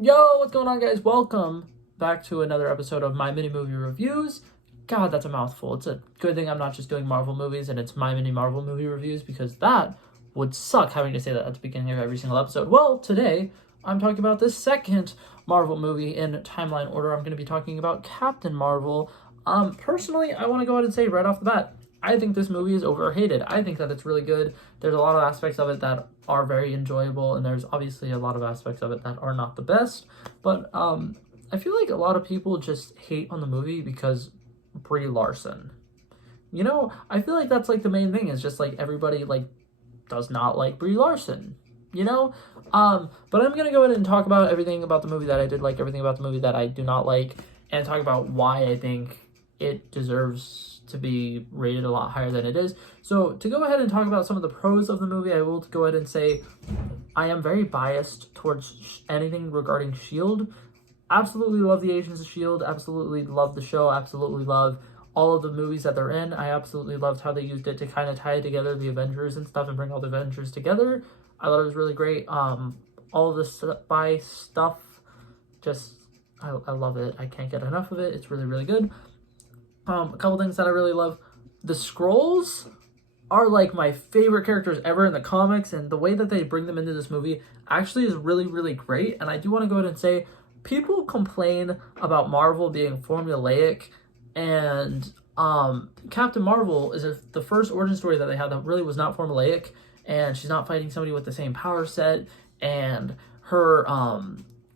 Yo, what's going on, guys? Welcome back to another episode of My Mini Movie Reviews. God, that's a mouthful. It's a good thing I'm not just doing Marvel movies and it's My Mini Marvel Movie Reviews, because that would suck having to say that at the beginning of every single episode. Well, today I'm talking about the second Marvel movie in timeline order. I'm going to be talking about Captain Marvel. Personally, I want to go ahead and say right off the bat, I think this movie is overhated. I think that it's really good. There's a lot of aspects of it that are very enjoyable, and there's obviously a lot of aspects of it that are not the best. But I feel like a lot of people just hate on the movie because Brie Larson. I feel like that's like the main thing, is just like everybody like does not like Brie Larson. But I'm gonna go ahead and talk about everything about the movie that I did like, everything about the movie that I do not like, and talk about why I think it deserves to be rated a lot higher than it is. So to go ahead and talk about some of the pros of the movie, I will go ahead and say I am very biased towards anything regarding S.H.I.E.L.D. Absolutely love the Agents of S.H.I.E.L.D. Absolutely love the show. Absolutely love all of the movies that they're in. I absolutely loved how they used it to kind of tie together the Avengers and stuff and bring all the Avengers together. I thought it was really great. All of the spy stuff, just, I love it. I can't get enough of it. It's really, really good. A couple things that I really love. The Skrulls are like my favorite characters ever in the comics, and the way that they bring them into this movie actually is really, really great. And I do want to go ahead and say, people complain about Marvel being formulaic, and Captain Marvel is the first origin story that they had that really was not formulaic, and she's not fighting somebody with the same power set, and her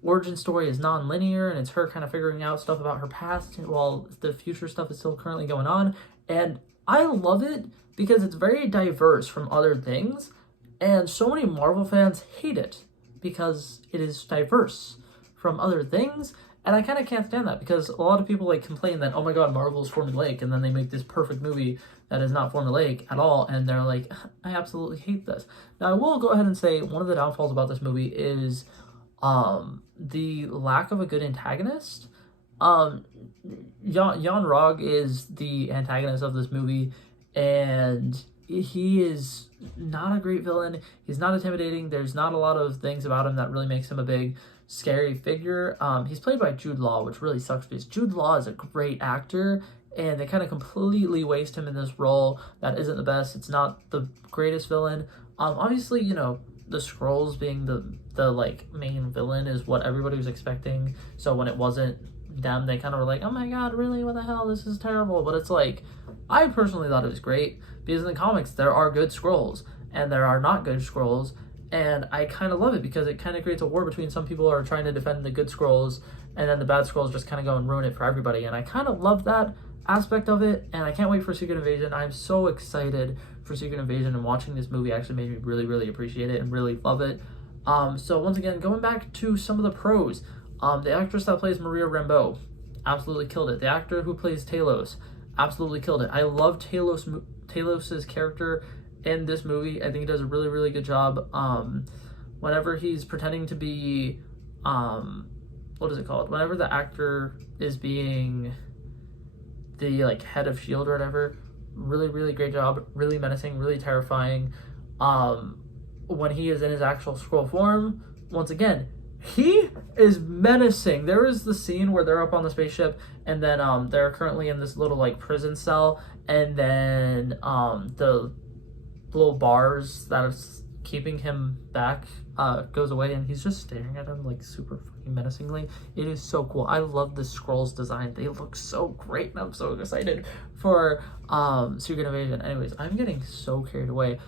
origin story is non-linear, and it's her kind of figuring out stuff about her past while the future stuff is still currently going on. And I love it because it's very diverse from other things, and so many Marvel fans hate it because it is diverse from other things. And I kind of can't stand that, because a lot of people like complain that, oh my god, Marvel's formulaic, and then they make this perfect movie that is not formulaic at all, and they're like, I absolutely hate this. Now, I will go ahead and say one of the downfalls about this movie is the lack of a good antagonist. Jan Rog is the antagonist of this movie, and he is not a great villain. He's not intimidating. There's not a lot of things about him that really makes him a big scary figure. He's played by Jude Law, which really sucks because Jude Law is a great actor, and they kind of completely waste him in this role that isn't the best. It's not the greatest villain. Obviously, the Skrulls being the like main villain is what everybody was expecting. So when it wasn't them, they kind of were like, oh my god, really? What the hell? This is terrible. But it's like, I personally thought it was great, because in the comics there are good Skrulls and there are not good Skrulls, and I kind of love it because it kind of creates a war between some people who are trying to defend the good Skrulls, and then the bad Skrulls just kind of go and ruin it for everybody. And I kind of love that aspect of it, and I can't wait for Secret Invasion. I'm so excited for Secret Invasion, and watching this movie actually made me really, really appreciate it and really love it. So once again, going back to some of the pros, the actress that plays Maria Rambeau absolutely killed it. The actor who plays Talos absolutely killed it. I love Talos's character in this movie. I think he does a really, really good job. Whenever he's pretending to be, what is it called? Whenever the actor is being the like head of S.H.I.E.L.D. or whatever, really, really great job. Really menacing, really terrifying. When he is in his actual Skrull form, once again, he is menacing. There is the scene where they're up on the spaceship, and then they're currently in this little like prison cell, and then the little bars that is keeping him back goes away, and he's just staring at him like super fucking menacingly. It is so cool. I love the Skrulls design. They look so great, and I'm so excited for Secret Invasion. Anyways, I'm getting so carried away.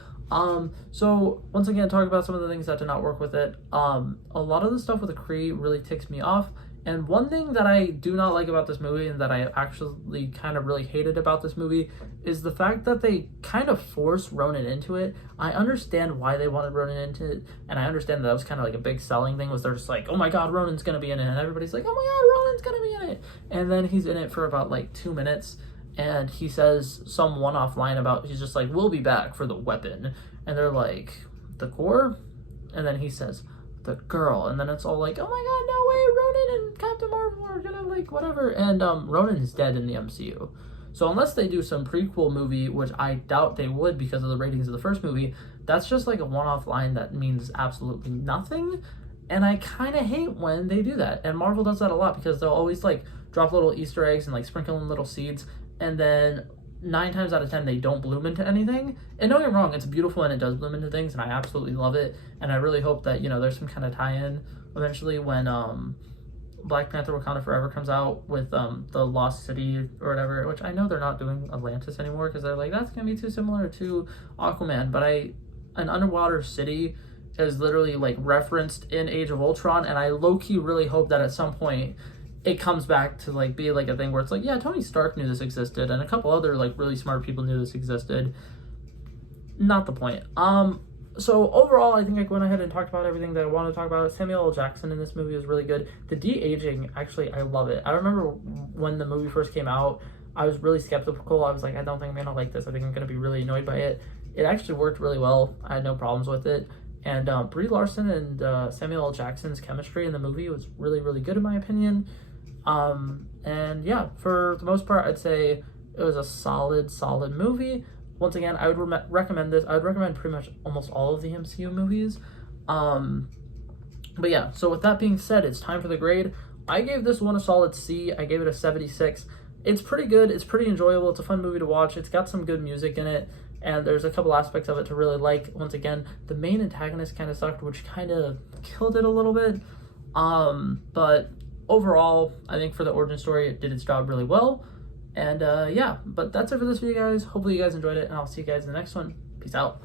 So once again, talking about some of the things that did not work with it. A lot of the stuff with the Kree really ticks me off. And one thing that I do not like about this movie, and that I actually kind of really hated about this movie, is the fact that they kind of forced Ronan into it. I understand why they wanted Ronan into it, and I understand that was kind of like a big selling thing, was they're just like, oh my god, Ronan's gonna be in it, and everybody's like, oh my god, Ronan's gonna be in it. And then he's in it for about like 2 minutes, and he says some one-off line about, he's just like, we'll be back for the weapon. And they're like, the core? And then he says, the girl. And then it's all like, oh my god, no way, Ronan and Captain Marvel are gonna like whatever. And Ronan is dead in the MCU. So unless they do some prequel movie, which I doubt they would because of the ratings of the first movie, that's just like a one-off line that means absolutely nothing. And I kind of hate when they do that. And Marvel does that a lot because they'll always like drop little Easter eggs and like sprinkle in little seeds, and then 9 times out of 10 they don't bloom into anything. And don't get me wrong, it's beautiful and it does bloom into things, and I absolutely love it. And I really hope that, you know, there's some kind of tie-in eventually when Black Panther Wakanda Forever comes out with the Lost City or whatever, which I know they're not doing Atlantis anymore because they're like, that's gonna be too similar to Aquaman. But an underwater city is literally like referenced in Age of Ultron, and I low-key really hope that at some point it comes back to like be like a thing where it's like, yeah, Tony Stark knew this existed and a couple other like really smart people knew this existed. Not the point. So overall, I think I went ahead and talked about everything that I wanted to talk about. Samuel L. Jackson in this movie is really good. The de-aging, actually, I love it. I remember when the movie first came out, I was really skeptical. I was like, I don't think I'm gonna like this. I think I'm gonna be really annoyed by it. It actually worked really well. I had no problems with it. And Brie Larson and Samuel L. Jackson's chemistry in the movie was really, really good in my opinion. And yeah, for the most part, I'd say it was a solid movie. Once again, I would recommend this. I would recommend pretty much almost all of the MCU movies. But yeah, so with that being said, it's time for the grade. I gave this one a solid C. I gave it a 76. It's pretty good. It's pretty enjoyable. It's a fun movie to watch. It's got some good music in it, and there's a couple aspects of it to really like. Once again, the main antagonist kind of sucked, which kind of killed it a little bit. But overall, I think for the origin story, it did its job really well. And yeah, but that's it for this video, guys. Hopefully you guys enjoyed it, and I'll see you guys in the next one. Peace out.